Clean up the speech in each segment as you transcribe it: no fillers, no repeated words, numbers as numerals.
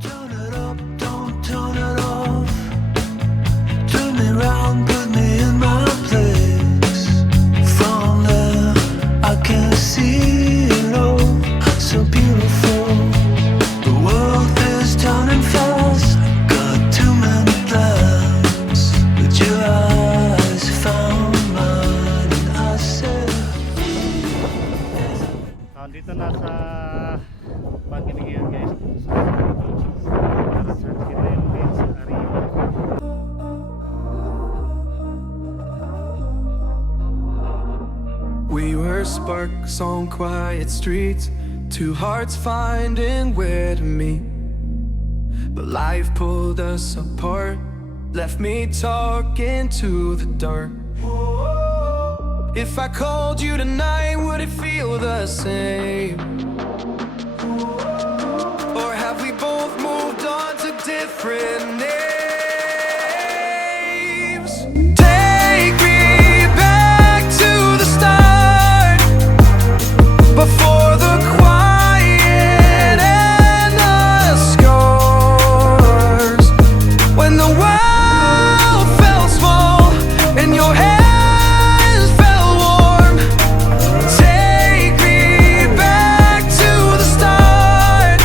Turn it up, don't turn it off. Turn me round, put me in my place. From there, I can see it all. So beautiful. The world is turning fast. Got too many plans. But your eyes found mine, and I said. Dito na sa Paginian guys. Para sa Chile Beach Area. We were sparks on quiet streets, two hearts finding where to meet. But life pulled us apart, left me talking to the dark. If I called you tonight, would it feel the same? Or have we both moved on to different names? Take me back to the start, before the quiet and the scars. When the world felt small and your hands felt warm. Take me back to the start,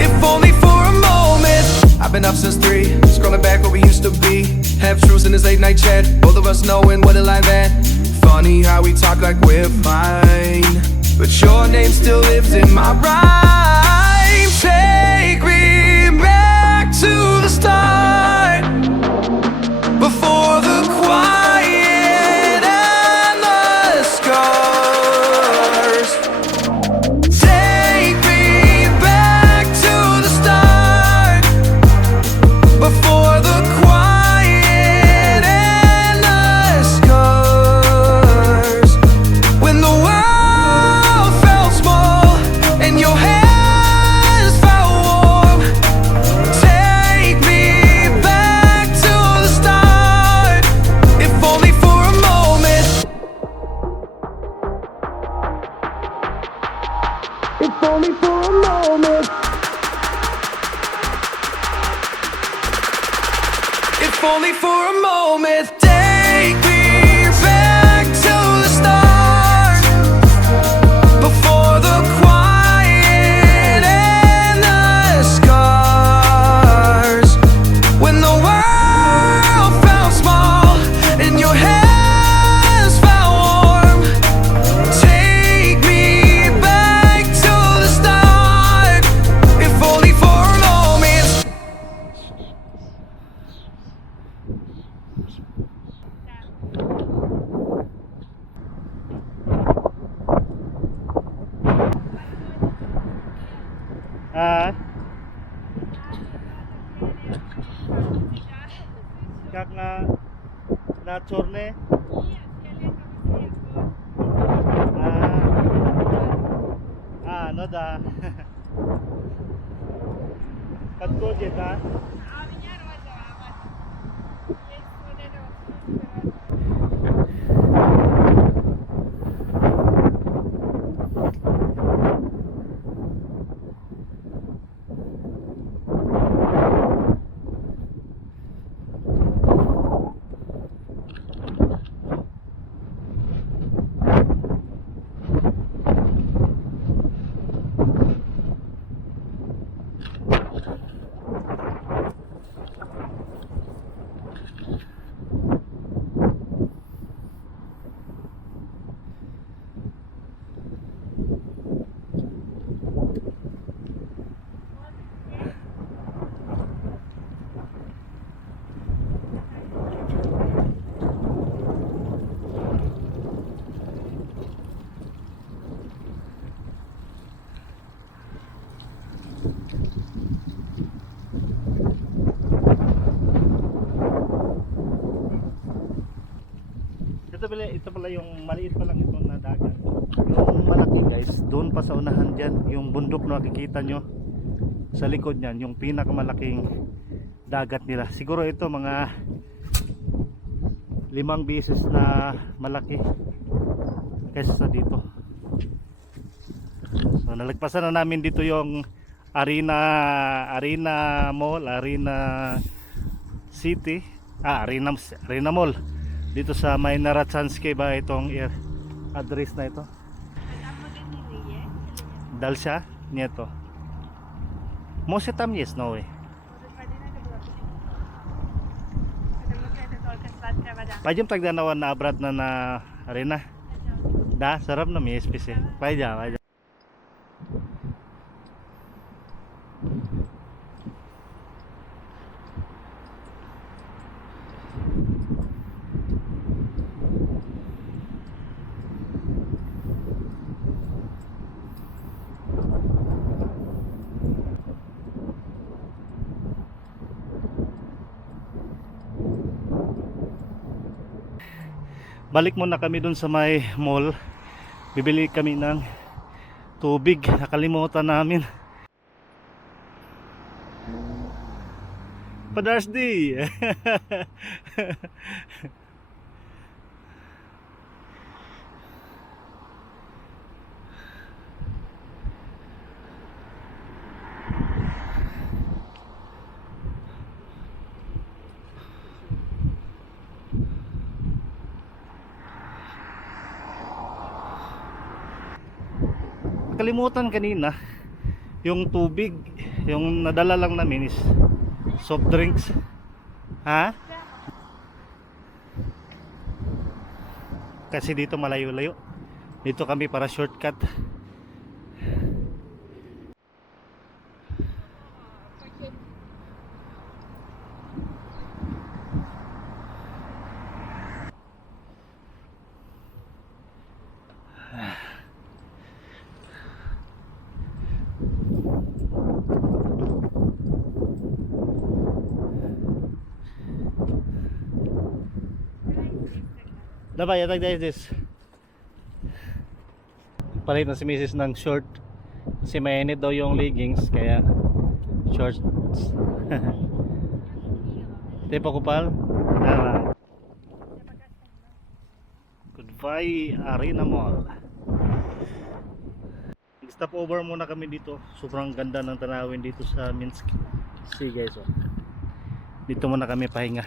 if only for a moment. I've been up since 3, scrolling back what we used to be. Half truths in this late night chat, both of us knowing what a lie that. Funny how we talk like we're fine, but your name still lives in my rhyme. Take me back to the start, before the quiet and the scars. Take me back to the start, before the quiet and the scars. When the world felt small and your hands felt warm. Take me back to the start, if only for a moment. If only for a moment. If only for a moment. Take me back to the start, before the quiet and the scars. When the world felt small and your hands felt warm. Take me back to the start, if only for a moment. Как на черне. Ну да. Подходит, да? Ito pala yung maliit pa lang ito na dagat. Yung malaki guys, doon pa sa unahan dyan, yung bundok na makikita nyo sa likod nyan, yung pinakamalaking dagat nila. Siguro ito mga 5 beses na malaki kaysa sa dito. So nalagpasan na namin dito yung Arena Mall, Arena City, Arena Mall. Dito sa Maynara Chanske ba itong address na ito? Dal siya nito. Może tam jest, no way. Pwede tagdanawan na abrat na arena. Da, sarap na may espese. Pwede. Balik muna kami dun sa may mall. Bibili kami ng tubig. Nakalimutan namin. Father's Day. Nakalimutan kanina yung tubig, yung nadala lang namin is soft drinks. Ha? Kasi dito malayo-layo. Dito kami para shortcut. Dapat yatag dahil this. Palit na si Mrs. ng short. Kasi mainit daw yung leggings. Kaya shorts. Tipo kupal. Goodbye Arena Mall. Stop over muna kami dito. Sobrang ganda ng tanawin dito sa Minsk. See guys, oh. Dito muna kami pahinga.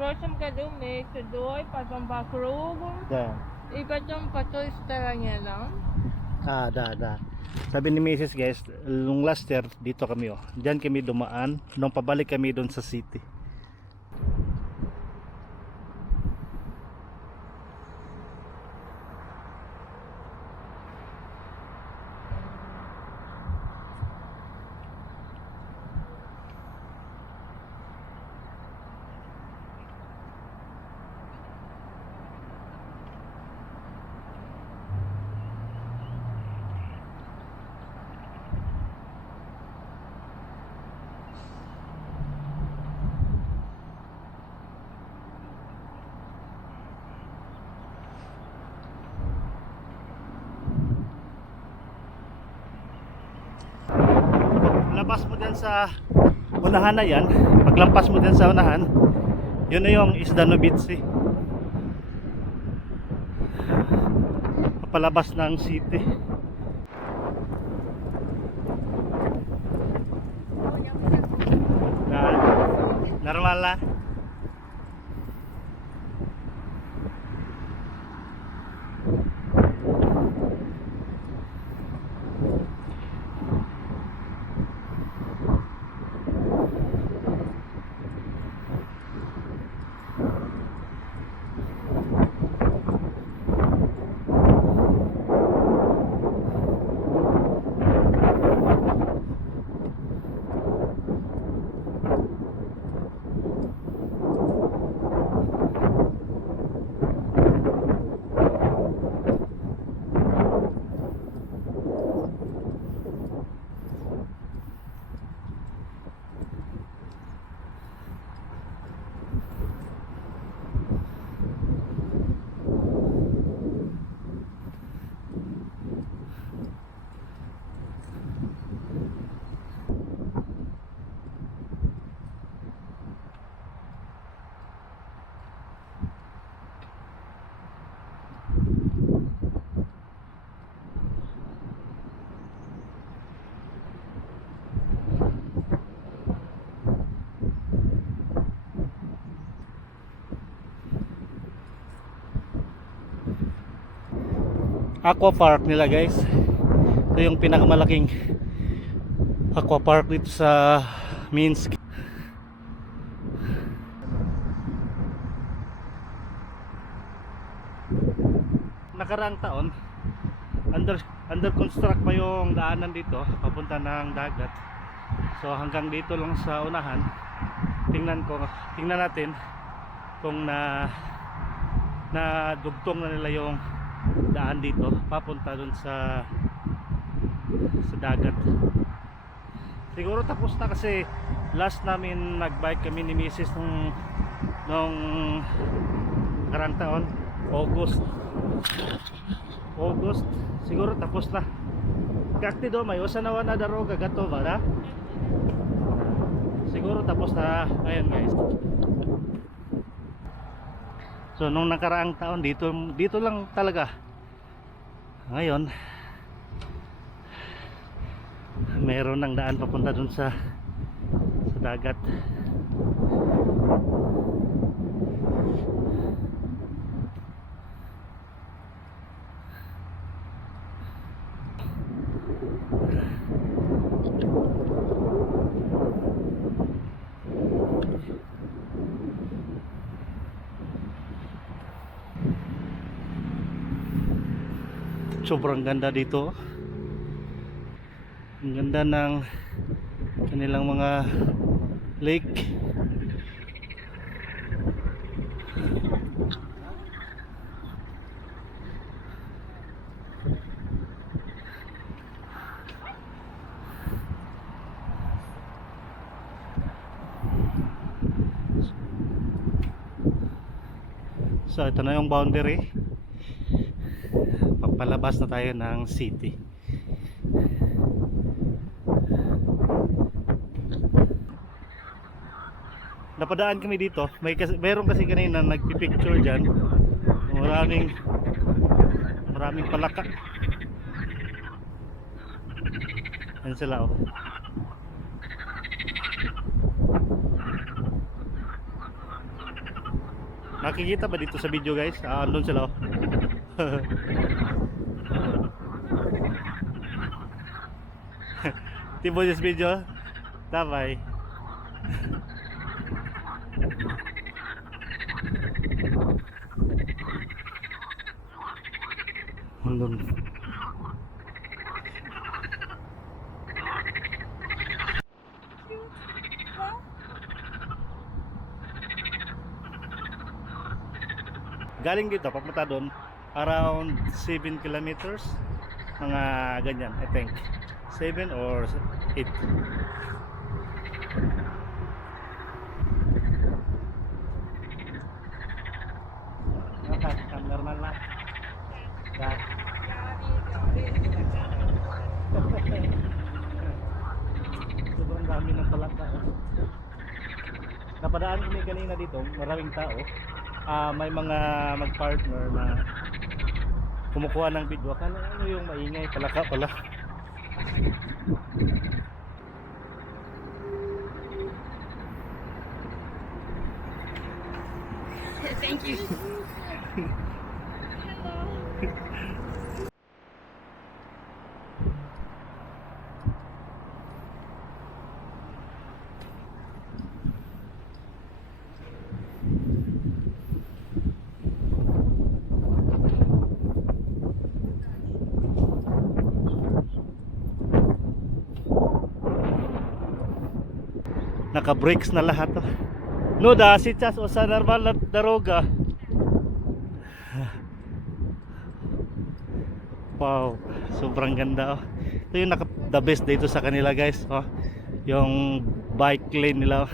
Просим кадуми, сюдой, потом по кругу. Да. И потом по той стороне, да? Da. Sabi ni Mrs. guys, nung last year dito kami, oh. Diyan kami dumaan nung pabalik kami doon sa city. Labas mo dyan sa unahan na yan, paglampas mo dyan sa unahan, yun na yung Izdanovitsi, papalabas ng city. Normal na. aqua park nila guys. Ito yung pinakamalaking aqua park dito sa Minsk. Nakaraang taon under construct pa yung daanan dito papunta ng dagat. So hanggang dito lang sa unahan. Tingnan natin kung na dugtong na nila yung daan dito papunta dun sa dagat. Siguro tapos na kasi last namin nagbike kami ni Mrs. nung karang taon, August. Siguro tapos na. Kakti do may usa na wana daroga gato ba na? Siguro tapos na. Ayan guys. So nung nakaraang taon dito lang talaga. Ngayon meron ng daan papunta dun sa dagat. Sobrang ganda dito. Ang ganda ng kanilang mga lake. So ito na yung boundary. Papalabas na tayo ng city. Napadaan kami dito. Meron kasi kanina nagpipicture dyan. Maraming palaka. Yan sila oh. Nakikita ba dito sa video guys? Andun sila oh. Tipo this video. Bye. Andun. Galing dito papunta doon around 7 kilometers, mga ganyan I think 7 or 8. Normal na sobrang dami ng palaka. Napadaan kami kanina dito, maraming tao. May mga mag-partner na kumukuha ng video. Akala ano yung maingay, palaka pala. Thank you. Naka-brakes na lahat oh. No da сейчас уса нормальная дорога. Wow, sobrang ganda oh. Ito yung the best dito sa kanila guys oh. Yung bike lane nila oh.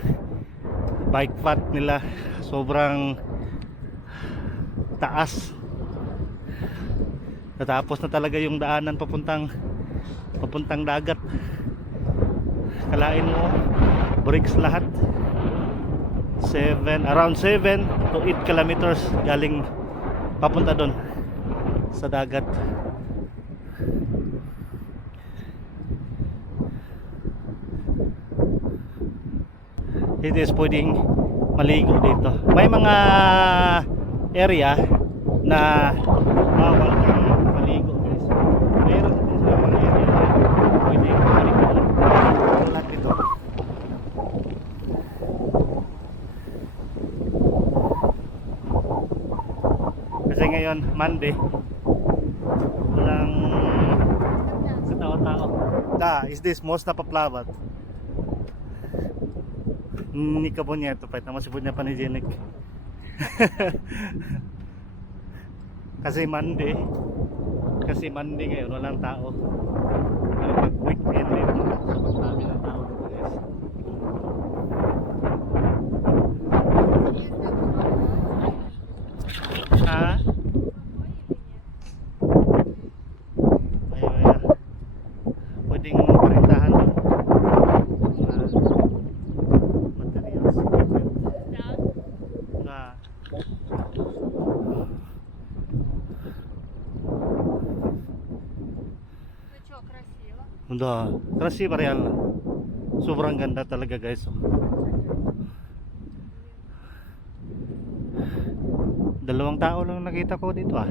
Bike path nila sobrang taas. Natapos na talaga yung daanan papuntang dagat. Kalain mo brakes lahat. Around 7 to 8 kilometers galing papunta doon sa dagat. It is pwedeng maligo dito. May mga area na bawal kang maligo ngayon Monday, walang katao-tao. Is this most napaplabat? Ni kabon niya ito, pahit naman sipod niya panigenic. Kasi Monday ngayon, walang tao. Pag weekend din, so marami ng tao dito guys. Ha? Ayun. Pwedeng parintahan doon. Materials. Na. Ну что, красиво? Да, красиво реально. Sobrang ganda talaga guys. Dalawang tao lang nakita ko dito ah.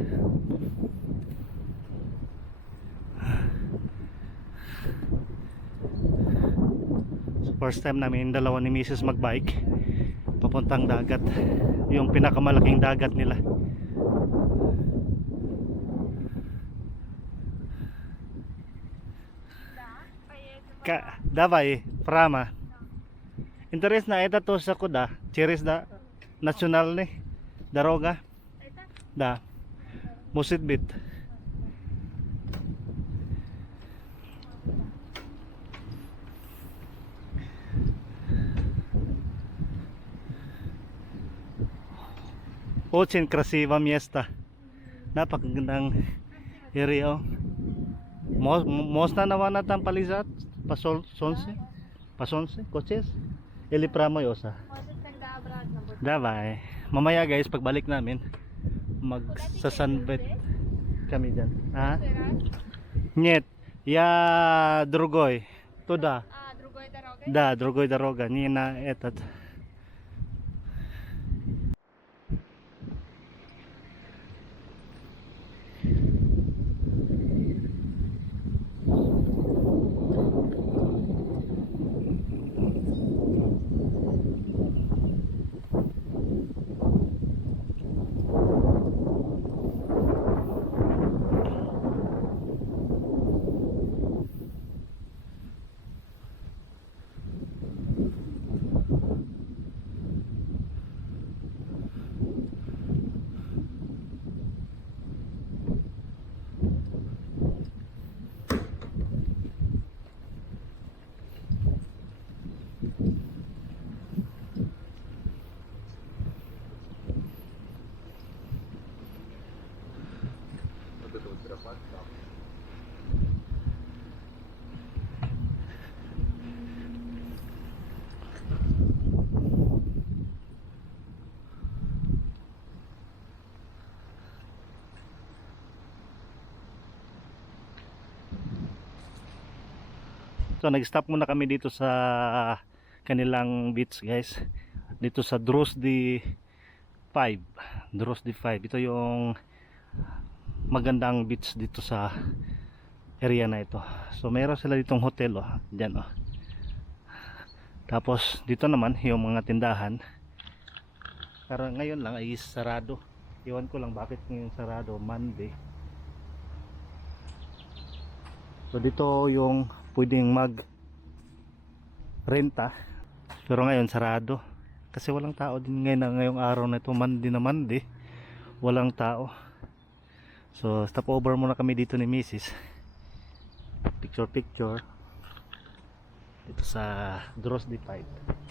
So first time namin dalawa ni Mrs. magbike papuntang dagat. Yung pinakamalaking dagat nila. Давай, прямо. Интересно, это тоже куда? Через национальный дорога? Это? Да. Может быть. Очень красивое место. Napakagandang area. Можно наверное там полезать? По солнце? Coches? Или прямо yosa? Может, тогда обратно будет. Давай. Mamaya guys, pagbalik namin, magsa-sunbed kami dyan. Ha? Первый раз? Нет, я другой. Туда. А, другой дорогой? Да, другой дорога, не на этот. So nag-stop muna kami dito sa kanilang beach guys. Dito sa Drozdy 5. Drozdy 5. Ito yung magandang beach dito sa area na ito. So mayroon sila ditong hotel oh. Diyan oh. Tapos dito naman yung mga tindahan. Pero ngayon lang ay sarado. Iwan ko lang bakit ngayon sarado, Monday. So dito yung pwedeng mag renta. Pero ngayon sarado. Kasi walang tao din ngayon na ngayong araw na ito, Monday na Monday. Walang tao. So stop over muna kami dito ni Mrs. Picture dito sa Drozdy 5.